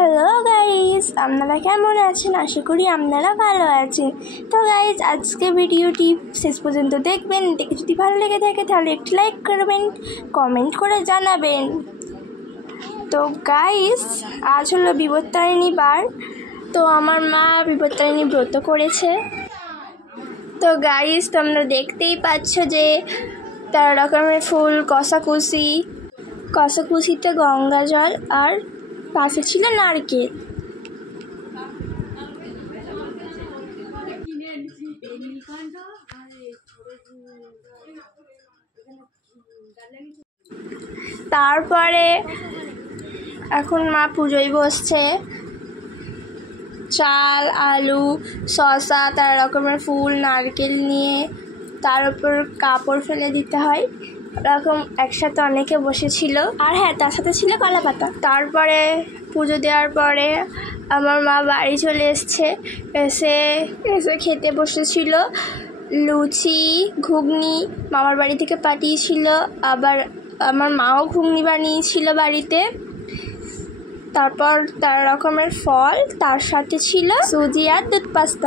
Hello guys, আপনারা কেমন আছেন? আশা করি আপনারা ভালো আছেন। তো গাইজ, আজকে ভিডিওটি শেষ পর্যন্ত দেখবেন। দেখে যদি ভালো লেগে থাকে তাহলে একটি লাইক করবেন, কমেন্ট করে জানাবেন। তো গাইজ, আজ হলো বিপত্তারিণী বার। তো আমার মা বিপত্তারিণী ব্রত করেছে। তো গাইজ, তোমরা দেখতেই পাচ্ছ যে 13 রকমের ফুল, কষাকুষিতে গঙ্গা জল, আর পাশে ছিল নারকেল। তারপরে এখন মা পুজোয় বসছে। চাল, আলু, শসা, 13 রকমের ফুল, নারকেল নিয়ে তার উপর কাপড় ফেলে দিতে হয়। এরকম একসাথে অনেকে বসেছিল, আর হ্যাঁ, তার সাথে ছিল কলা পাতা। তারপরে পুজো দেওয়ার পরে আমার মা বাড়ি চলে এসে খেতে বসেছিল। লুচি, ঘুগনি মামার বাড়ি থেকে পাঠিয়েছিল, আবার আমার মাও ঘুগনি বানিয়েছিল বাড়িতে। তারপর 13 রকমের ফল, তার সাথে ছিল সুজি আর দুধ পাস্তা।